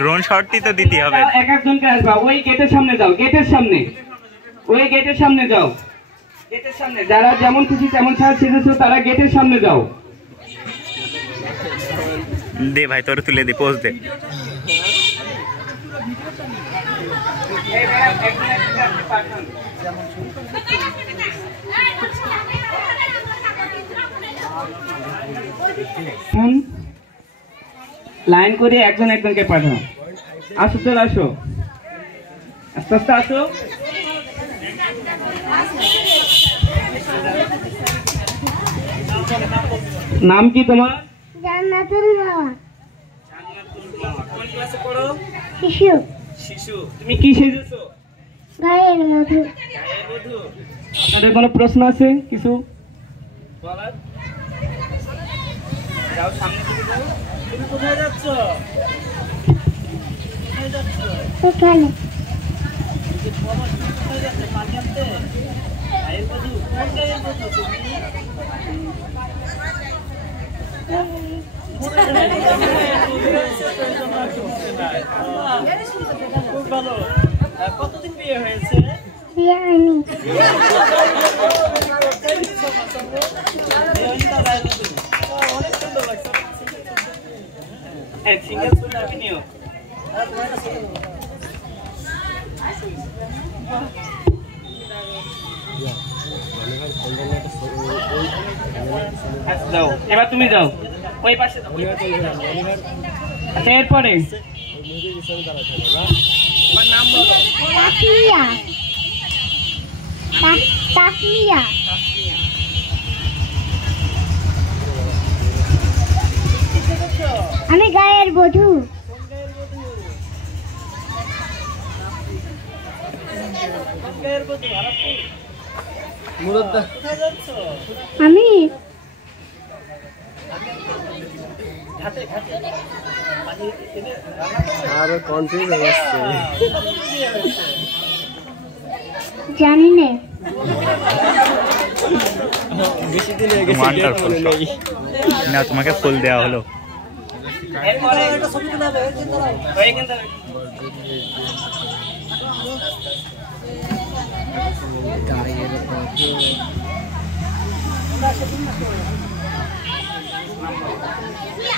Drone শটটি তো দিতে হবে। এক একজনকে আসবা, ওই গেটের সামনে যাও, গেটের সামনে, ওই গেটের সামনে যাও, গেটের সামনে। যারা যেমন খুশি তেমন ছাড়া সেজেছো তারা গেটের সামনে যাও। দে ভাই তোর তুলে দে, পোজ দে। লাইন করে একজন একজনকে পাঠাও। আসো, চল আসো, আস্তে আস্তে আসো। নাম কি তোমার? কোন ক্লাসে পড়ো? শিশু। শিশু, তুমি কি সেজেছো? গায়ের মধু। গায়ের মধু। আপনাদের কোনো প্রশ্ন আছে কিছু বলার? যাও সামনে দিকে যাও। তুমি কোথায় যাচ্ছ? কোথায় যাচ্ছ? ওখানে। কোথায় যাচ্ছ? পানি আনতে? গায়ের মধু। কোন গায়ের মধু তুমি? খুব ভালো। কতদিন বিয়ে হয়েছে? বিয়ে হয়নি। অনেক সুন্দর লাগছে। সিঙ্গেল ছবি তুমি নিও। যাও, এবার তুমি যাও, ওই পাশে যাও। আচ্ছা, এরপরে তোমার নাম বলো। তাসমিয়া। তাসমিয়া। আমি গায়ের বধূ। আমি জানি না। না তোমাকে ফুল দেওয়া হলো।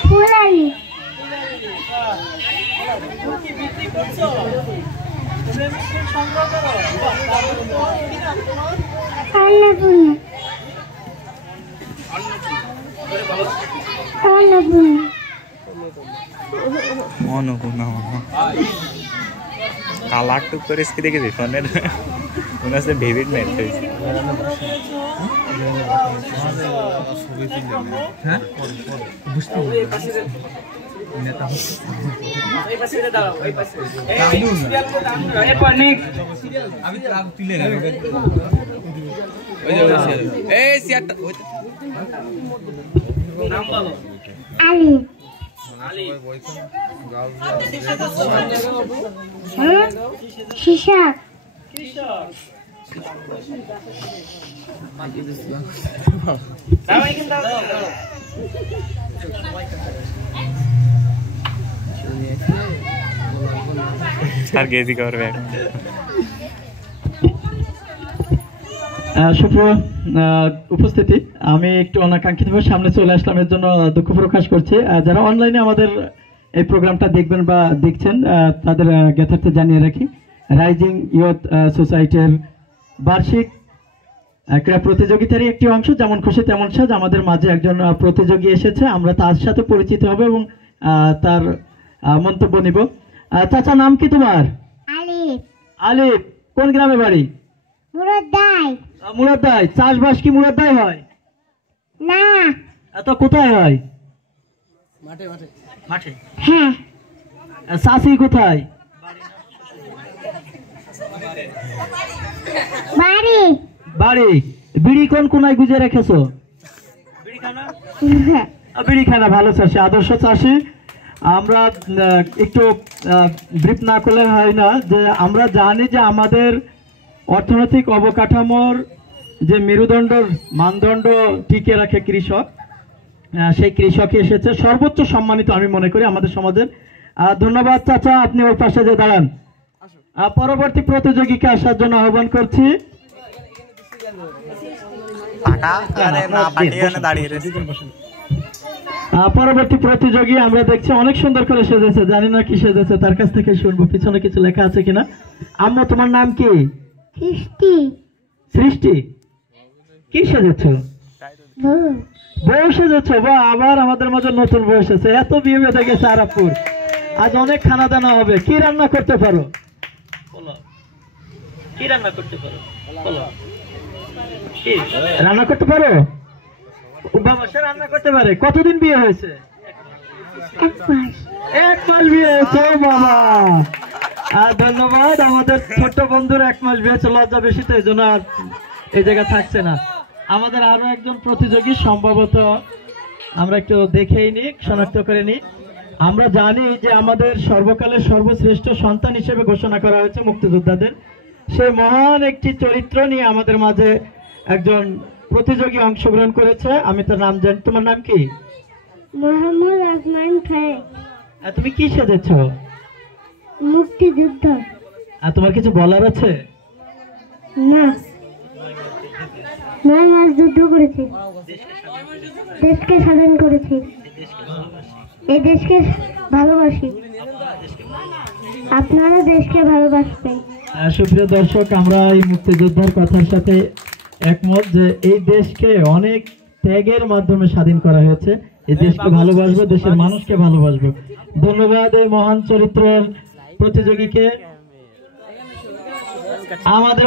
ফুলালি। কালার টুক করে কি দেখেছি ফোনের, মনে হচ্ছে ভিভিড ম্যাচ হয়েছে। কৃষক। আর গেজি করবে। উপস্থিতি, আমি একটু অনাকাঙ্ক্ষিতভাবে সামনে চলে আসলাম, এর জন্য দুঃখ প্রকাশ করছি। যারা অনলাইনে আমাদের এই প্রোগ্রামটা দেখবেন বা দেখছেন তাদের জ্ঞাতার্থে জানিয়ে রাখি, রাইজিং ইয়ুথ সোসাইটির বার্ষিক ক্রীড়া প্রতিযোগিতারই একটি অংশ। যেমন খুশি তেমন সাজ, আমাদের মাঝে একজন প্রতিযোগী এসেছে, আমরা তার সাথে পরিচিত হব এবং তার মন্তব্য নিব। চাচা, নাম কি তোমার? আলিফ। আলিফ, কোন গ্রামে বাড়ি? মুরাদাই। মুরাদাই। চাষবাস কি মুরাদাই হয়? না। তো কোথায় হয়? মাঠে। মাঠে। হ্যাঁ। চাষি কোথায়? বাড়ি। বাড়ি। বিড়ি কোন কোনায় গুজে রেখেছো? বিড়িখানা। ভালো চাষি, আদর্শ চাষি। আমরা একটু ব্রিফ না করলে হয় না যে আমরা জানি যে আমাদের অর্থনৈতিক অবকাঠামোর যে মেরুদণ্ড মানদণ্ড টিকে রাখে কৃষক, সেই কৃষকই এসেছে সর্বোচ্চ সম্মানিত আমি মনে করি আমাদের সমাজের। ধন্যবাদ চাচা, আপনি ওই পাশে যে দাঁড়ান। পরবর্তী প্রতিযোগীকে আসার জন্য আহ্বান করছি। পরবর্তী প্রতিযোগী আমরা দেখছি অনেক সুন্দর করে সেজেছে, জানি না কি সেজেছে, তার কাছ থেকে শুনবো পিছনে কিছু লেখা আছে কিনা। আম্মু তোমার নাম কি? সৃষ্টি। সৃষ্টি, কি সেজেছ? বউ সেজেছ? বা আবার আমাদের মাঝে নতুন বউ এসেছে, এত বিয়ে বেঁধে গেছে আরাপুর, আজ অনেক খানা দানা হবে। কি রান্না করতে পারো? কি রান্না করতে পারো? রান্না করতে পারো? বাবা সে রান্না করতে পারে। কতদিন বিয়ে হয়েছে? 1 মাস বিয়ে হয়েছে বাবা। ধন্যবাদ, আমাদের ছোট্ট বন্ধুর 1 মাস বিয়ে হয়েছে, লজ্জা বেশি তো এই জন্য আর এই জায়গায় থাকছে না। আমাদের আরো একজন প্রতিযোগী সম্ভবত আমরা একটু দেখেই নি, শনাক্ত করে নি। আমরা জানি যে আমাদের সর্বকালের সর্বশ্রেষ্ঠ সন্তান হিসেবে ঘোষণা করা হয়েছে মুক্তিযোদ্ধাদের। সেই মহান একটি চরিত্র নিয়ে আমাদের মাঝে একজন প্রতিযোগী অংশগ্রহণ করেছে, আমি তার নাম জানি। তোমার নাম কি? মোহাম্মদ আসমান খান। তুমি কি সেজেছ? মুক্তিযোদ্ধা। তোমার কিছু বলার আছে? না, 9 মাস যুদ্ধ করেছি, দেশকে স্বাধীন করেছি, এই দেশকে ভালোবাসি, আপনারা দেশকে ভালোবাসবেন। সুপ্রিয় দর্শক, আমরা এই মুক্তিযোদ্ধার কথার সাথে একমত যে এই দেশকে অনেক ত্যাগের মাধ্যমে স্বাধীন করা হয়েছে। এই দেশকে ভালোবাসবো, দেশের মানুষকে ভালোবাসবো। ধন্যবাদ এই মহান চরিত্রের প্রতিযোগীকে। আমাদের